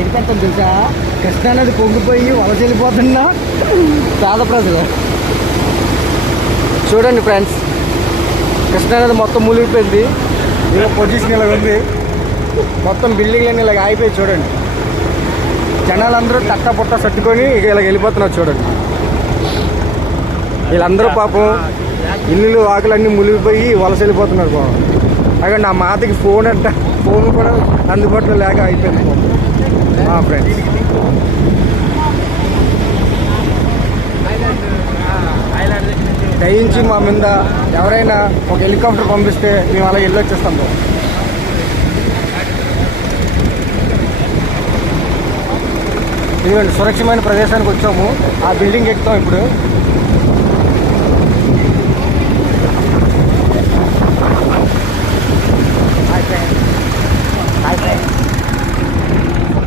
ఏడిపెడతాం తెలుసా, కృష్ణానది పొంగిపోయి వలస వెళ్ళిపోతున్నా పేద ప్రజలు. చూడండి ఫ్రెండ్స్, కృష్ణానది మొత్తం మునిగిపోయింది. ఇలా పొజిషన్ ఇలా ఉంది, మొత్తం బిల్డింగ్లన్నీ ఇలాగ ఆగిపోయి. చూడండి, జనాలందరూ తట్ట పుట్ట సర్దుకొని ఇలా వెళ్ళిపోతున్నారు. చూడండి, వీళ్ళందరూ పాపం ఇల్లు ఆకులన్నీ మునిగిపోయి వలస వెళ్ళిపోతున్నారు. బాబు అక్కడ నా మాతకి ఫోన్ కూడా అందుబాటులో లేక అయిపోయింది ఫ్రెండ్స్. దయించి మా మీద ఎవరైనా ఒక హెలికాప్టర్ పంపిస్తే మేము అలా వెళ్ళొచ్చేస్తాం బాబు. ఇదిగోండి, సురక్షితమైన ప్రదేశానికి వచ్చాము. ఆ బిల్డింగ్ ఎక్కుతాం ఇప్పుడు.